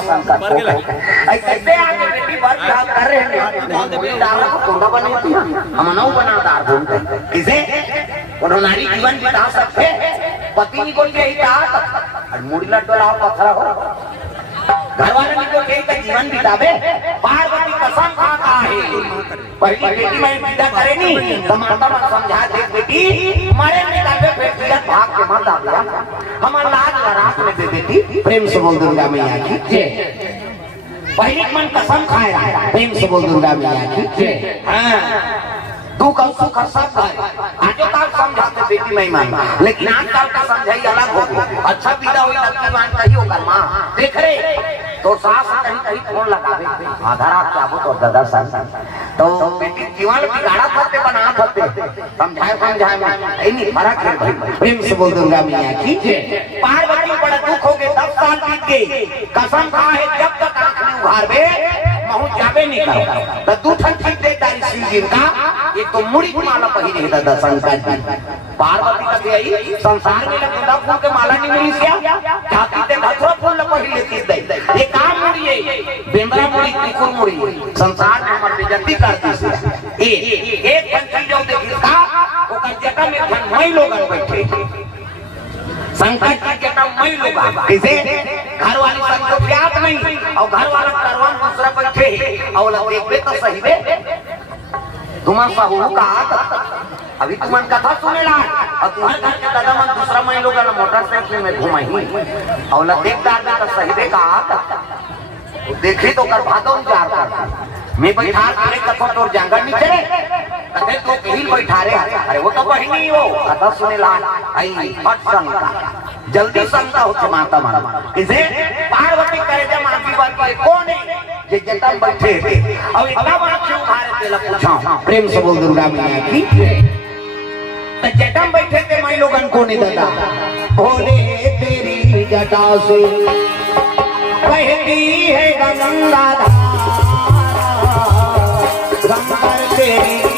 संकट को कैसे आगे बेटी बात कर रहे हैं डाला को कोंडा बनाती हम नौ बनादार बोलते किसे उन्होंने नारी जीवन बिता सकते पति नहीं बोल के ही था मुड़ीला डोला पत्थर हो घर वाले नहीं बोल के जीवन बितावे पार्वती कसम खाता है पहली बेटी मैं विदा करे नहीं तो माता मत समझा दे बेटी मरे निकाले फिर दिया भाग के मत आ गया हमारा लाज रात में दे बेटी प्रेम से बोल दुर्गा मैया की जय पहली मन कसम खाए प्रेम से बोल दुर्गा मैया की जय हां दुख और सुख सब है आजो तक समझाते बेटी नहीं मान लेकिन आजकल का समझाई अलग हो अच्छा विदा हुई लड़की मान कही होगा मां देख रहे तो सास कहीं कहीं फोन लगावे आधार आप क्या तो दादा साहब तो बेटी जीवन बिगाड़ा करते बना करते समझाए नहीं फर्क है भाई प्रेम से बोल दूंगा मैया की पार्वती बड़ा दुख हो गए 10 साल बीत गए कसम खा है जब तक आंख नहीं उघारबे महू जाबे नहीं कर तो दूठन ठीक देता शिव जी का एक तो मुड़ी माला पहिरे दादा शंकर जी पार्वती का यही संसार में गुंडा फूल के माला नहीं मिली क्या चाहती थे भद्रा फूल पहिरे थी दे ये काम मुड़ी है बेंद्रा मुड़ी त्रिकुर मुड़ी संसार में हमर बेइज्जती करती से एक पंछी जो देखिता ओकर जटा में धनमय लोग बैठे संकट की जटा मई लोग किसे घर वाली संग को प्यार नहीं और घर वाला करवान दूसरा बैठे और देखबे तो सही बे तुम्हारा साहू का अभी तुमन कथा सुनेला और तुम्हारे घर के दादा मन दूसरा मई लोग मोटरसाइकिल में घुमाई और देखदार का सही बे का देखी तो कर भादों जार कर मैं बैठा करे कथा तोर जंगल नीचे कथे तो हिल बैठा रे अरे वो तो कहीं नहीं हो कथा सुनेला आई फट संका जल्दी संका होते माता मन इसे पार्वती करे जब माफी बात करे कौन है ये जटा बैठे थे अब इतना बड़ा क्यों उठारे तेला पूछा प्रेम से बोल दुर्गा मैया की तो जटा बैठे थे मैं लोगन को नहीं दादा बोले तेरी जटा से बहती है गंगा धारा गंगा तेरी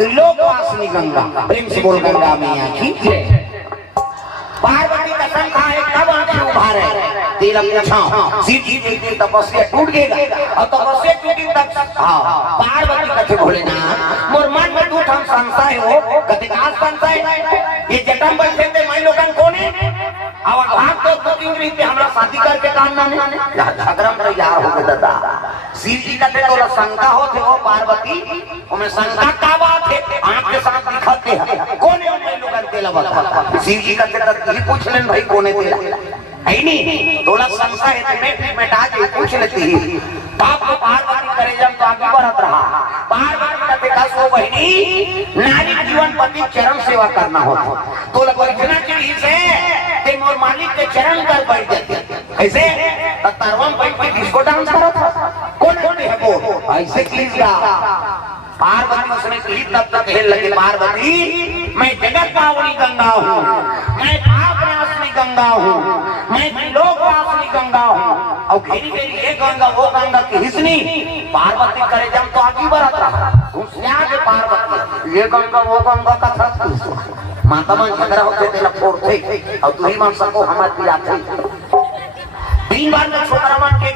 त्रिलोकवासिनी गंगा प्रेम से बोल गंगा मैया की पार्वती कसम खाए कब आंखें उभारे तेरा पूछा शिव जी की तपस्या टूट गई और तपस्या टूटी तब पार्वती कथे भोलेनाथ मोर मन में टूट हम संशय हो कथे का संशय ये जटम बैठे थे मैं लोगन कोने अब भाग तो बुकिंग रही थी हमरा शादी करके काम ना ने झगड़ा में तैयार हो गए दादा शिव जी का तो शंका हो थे वो पार्वती उनमें शंका का बात है आंख के साथ दिखाते हैं कौन है उन लोगों के लगा शिव जी का तो ही पूछ लेन भाई कौन है तेरा है नहीं तोला संशय है मैं आज पूछ लेती बाप को पार्वती करे जब तो आगे बढ़त रहा पार्वती का देखा सो बहनी नारी जीवन पति चरण सेवा करना हो तो लगना चाहिए से ते मोर मालिक के चरण कर बैठ जाते कैसे तरवम बैठ के डिस्को डांस करा था कौन है वो ऐसे कीजिए पार्वती उसने कही तब तक कहने लगे पार्वती मैं जगत पावनी गंगा हूँ मैं पाप नाशनी गंगा हूँ मैं लोक वासनी गंगा हूँ और घेरी घेरी ये गंगा वो गंगा की हिस्नी पार्वती करे जब तो आगे बढ़त रहा उसने पार्वती ये गंगा वो गंगा का था माता मन झगड़ा होते तेरा फोड़ते और तू ही मान सको हमारे दिया थे 3 बार में छोकरा मान के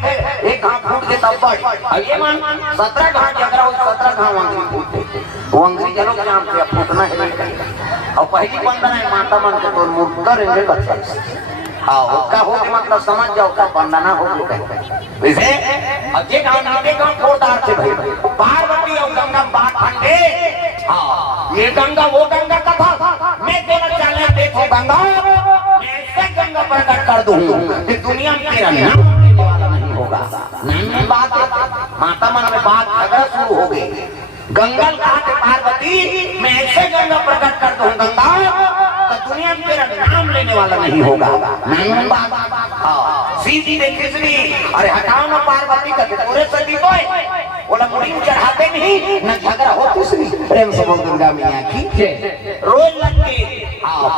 एक घाव फूट देता बढ़ ये मान 17 घाव झगड़ा हो 17 घाव अंग्रेजी फूटते वो अंग्रेजी लोग जानते हैं फूटना है और पहली बंदना है माता मन के तो मुर्दा रहेंगे बच्चा हाँ उसका हो मतलब समझ जाओ का बंदना हो वैसे अब ये गाँव फोड़दार थे भाई पार्वती और गंगा बात खंडे हाँ ये गंगा वो गंगा का था मैं तेरा चलने देखो गंगा मैं ऐसे गंगा प्रकट कर दूं कि दुनिया में तेरा नाम लेने वाला नहीं होगा नहीं बात माता मन में बात झगड़ा शुरू हो गई गंगल कहा थे पार्वती मैं ऐसे गंगा प्रकट कर दूं गंगा तो दुनिया में तेरा नाम लेने वाला नहीं होगा नहीं बात सीधी देखी सुनी अरे हटाओ ना पार्वती का पूरे सदी को बोला मुड़ी चढ़ाते नहीं न झगड़ा हो किसनी प्रेम से बोल दुर्गा मैया की रोज लगती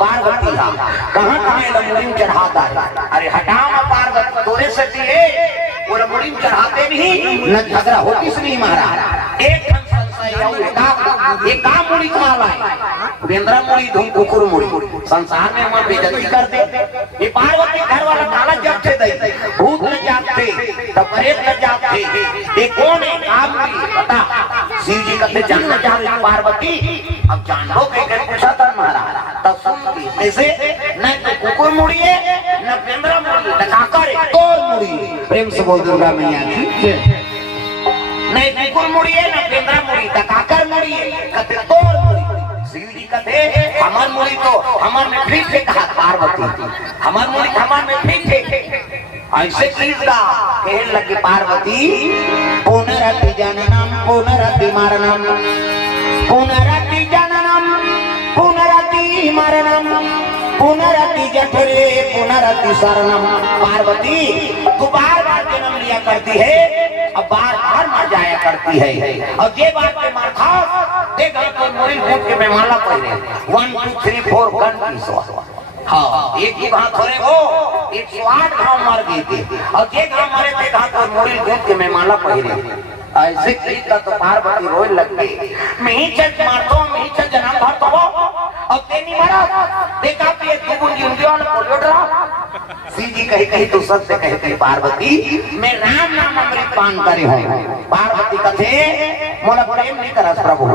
पार्वती कहाँ कहाँ मुड़ी चढ़ाता है अरे हटाओ ना पार्वती तोरे सदी है बोला मुड़ी चढ़ाते नहीं न झगड़ा हो किसनी महाराज एक एक काम मुड़ी कमाला है वेंद्रा मुड़ी धूम कुकुर मुड़ी संसार में हम बेइज्जती करते ये पार्वती घर वाला काला जब थे दई भूत न जाते तो प्रेत न जाते ये कौन है काम मुड़ी पता शिव जी कहते जानना चाहते पार्वती अब जान लो के पूछा था महाराज तब सुन कैसे न तो कुकुर मुड़ी है न वेंद्रा मुड़ी डकाकर तो मुड़ी प्रेम से बोल दुर्गा मैया की नहीं कुकुर मुड़ी है ना केंद्रा मुड़ी तकाकर मुड़ी है कहते तोड़ मुड़ी शिव जी कहते हमार मुड़ी तो हमार में फिर से कहा पार्वती हमार मुड़ी हमार में फिर से ऐसे कीजिएगा कहने लगे पार्वती पुनरति जननम पुनरति मरणम पुनरति जननम पुनरति मरणम पुनरति जठरे पुनरति शरणम पार्वती तू बार-बार जन्म लिया करती है अब बार-बार मर जाया करती है और ये बात के मार खास देखा तो मोरी भूत के मैं माला पहने 1 2 3 4 कंटिन्यू हाँ एक ही घाव थोड़े वो 108 घाव मर गई थी और ये घाव मरे थे घाव तो मोरी भूत के मैं माला पहने ऐसे कीता तो पार्वती रोए लग गई मैं चल मारतो मैं चल जन्म भर तो अब तेनी मरा देखा कि एक गुंजी उंडियों ने पोलियो ड्रा सीधी कही कही तो सत्य कहते पार्वती मैं राम नाम अमृत पान करे हूँ पार्वती कथे मोला प्रेम नहीं करस प्रभु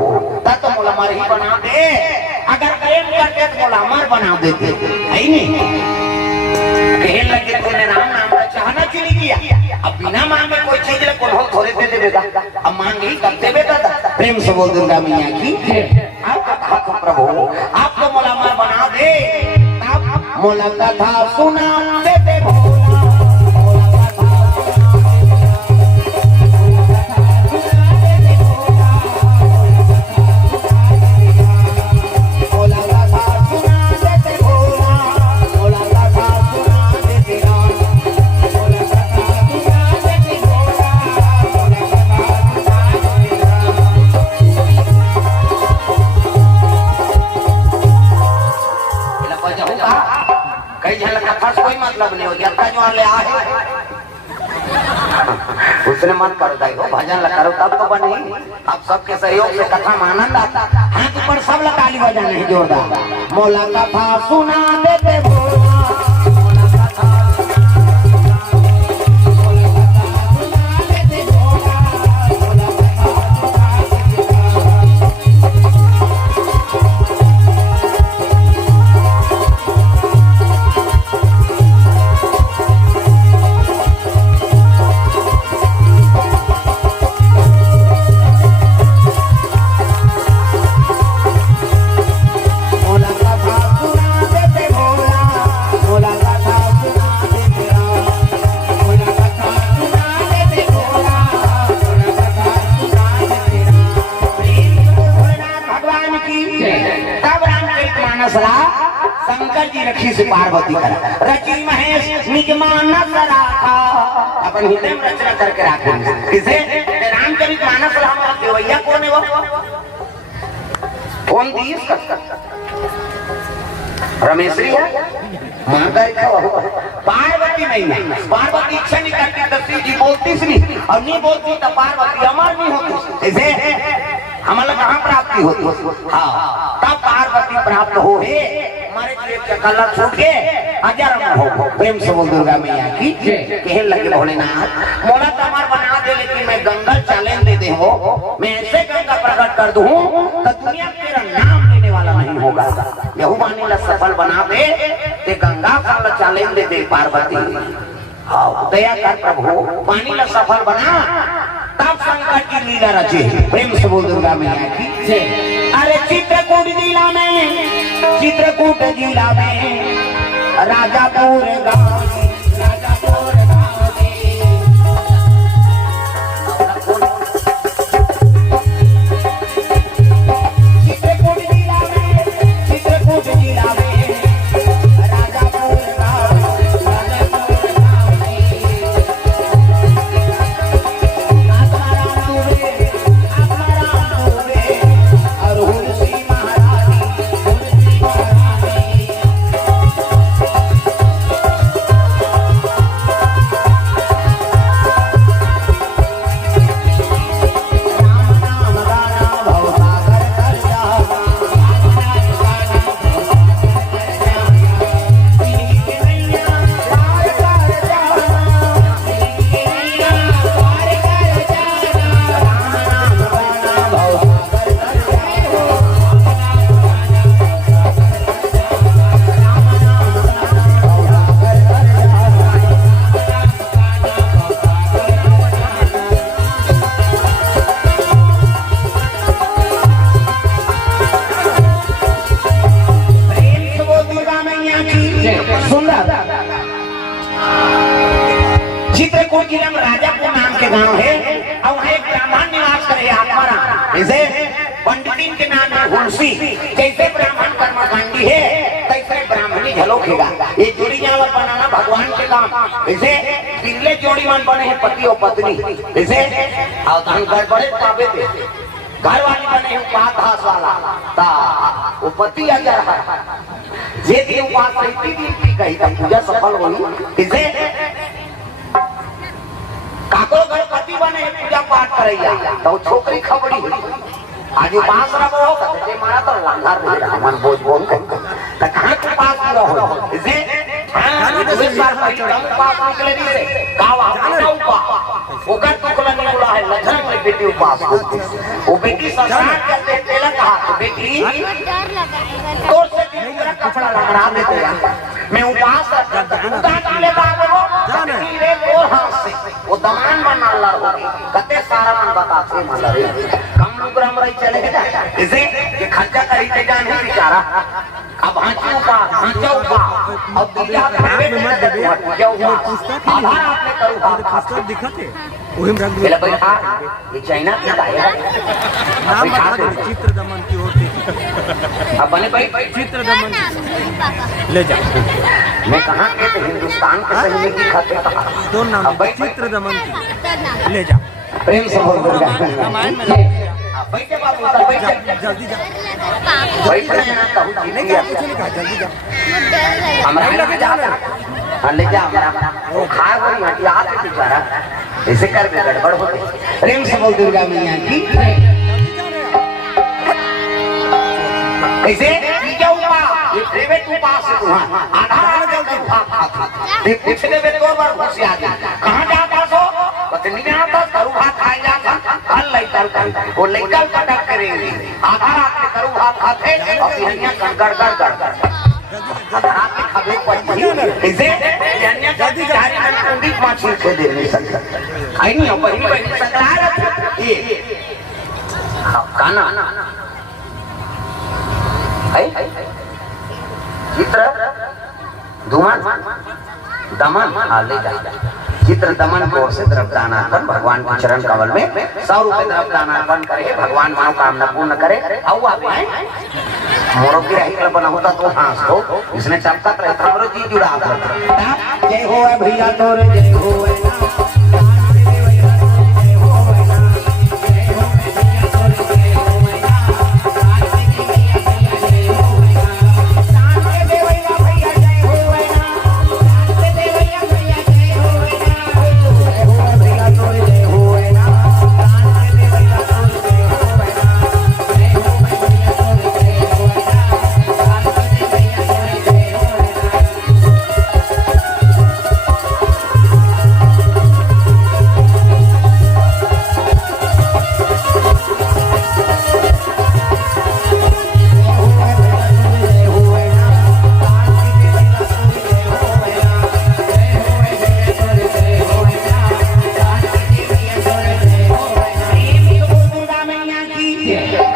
तब तो मोला मर ही बना दे अगर प्रेम करते तो मोला मर बना देते है नहीं कहने लगे तूने राम नाम का चाहना क्यों नहीं किया अब बिना मांगे कोई चीज ले कौन थोड़े दे देगा अब मांग ही करते बेटा प्रेम से बोल दुर्गा मैया की आपका कहा प्रभु आपको मोला मर बना दे तब मोला कथा सुना देते भोला कोई मतलब नहीं हो गया जो ले आए उसने मत कर दे भजन लगा करो तब तो बने अब सबके सहयोग से कथा में आनंद आता हाथ ऊपर सब ताली बजाने हैं जोरदार मोला कथा सुना देते भोला की रखी से पार्वती कर रची महेश निज मानस राखा अपन हृदय में रचना करके रखे किसे रामचरित मानस हमारा देवैया कौन है वो कौन दीस रमेश्वरी है पार्वती नहीं है पार्वती इच्छा नहीं करती दसी जी बोलती नहीं और नहीं बोलती तो पार्वती अमर नहीं होती इसे हमारा कहाँ प्राप्ति होती हाँ तब पार्वती प्राप्त हो हमारे जीव का कलर छूट के हजार हो प्रेम से बोल दुर्गा मैया की कहने लगे भोलेनाथ मोला तमार बना दे लेकिन मैं गंगा चैलेंज दे हो मैं ऐसे गंगा प्रकट कर दूं तो दुनिया तेरा नाम लेने वाला नहीं होगा यहू माने ला सफल बना दे ते गंगा का चैलेंज दे पार्वती हाँ दया कर प्रभु पानी ला सफल बना तब शंकर की लीला रचे प्रेम से बोल दुर्गा मैया की अरे चित्रकूट जिला में राजापुर गाँव चित्रकूट जिला में राजापुर नाम के गांव है और वहाँ एक ब्राह्मण निवास करे आत्माराम जैसे पंडित के नाम है हुलसी जैसे ब्राह्मण कर्मकांडी है तैसे ब्राह्मणी झलोकेगा ये जोड़ी जानवर बनाना भगवान के काम जैसे पिछले जोड़ी मान बने हैं पति और पत्नी जैसे अवधान कर बड़े पापे थे घर वाली बने हैं पाँच घास वाला ता वो पति आ जा रहा है ये भी उपास रहती थी कहीं का पूजा सफल होगी इसे काको गणपति बने पूजा पाठ करैया तो छोकरी खबड़ी आज पास रहो कहते मारा तो लांघर नहीं रहा मन बोझ बोल त कहां के पास रहो इसे इस बार कम पास निकले नहीं गावा उपा ओकर टुकला निकला है लखन में बेटी उपास वो बेटी संसार करते तेला कहा तो बेटी तोर से तेरा कपड़ा लगा देते मैं उपास उतार डाले बाबू जाने रे और हाथ से वो दमान बना ला होगी कते सारा मन बताते मला रे कम लोग राम रही चले इसे ये खर्चा करी के जान है बेचारा अब हांचू का अब दिया क्या हुआ आधार आपने करू पुस्तक दिखाते वही रख दिया बैठा ये चाइना क्या है नाम बता चित्र दमन की ओर से अब बने भाई चित्र दमन ले जा मैं कहां के तो हिंदुस्तान के सैनिक की खाते दो नाम चित्र दमन की ले जा प्रेम से बोल रामायण में बैठे बाबू सर बैठे जल्दी जा बैठे ना कहूं नहीं क्या कुछ नहीं कहा जल्दी जा हमरा लेके जा हां ले जा हमरा वो खा गई हटिया के बेचारा ऐसे कर के गड़बड़ हो गई प्रेम से बोल दुर्गा मैया की ऐसे क्या हुआ ये प्राइवेट उपास है वहां आधार जल्दी ये पिछले में दो बार घुस आ गया कहां जाता सो पत्नी में आता करू भात खाए जाता कल लेकर वो लेकर कटक करेंगे आधार आपके करू भात खाते और बिहनिया गड़ गड़ गड़ आपके खबे पड़ी इसे बिहनिया जल्दी जारी में कुंडी माछी को दे नहीं सकता आई नहीं हो पहली पहली सकला ये खाना चित्र धुमन दमन ले जा चित्र दमन को से द्रव्यदान अर्पण भगवान के चरण कमल में 100 रुपए द्रव्यदान अर्पण करे भगवान मनोकामना पूर्ण करे आओ आप मोरो की रही का बना होता तो हाँस दो इसने चमका तो इतना जी जुड़ा था जय हो भैया तोरे जय हो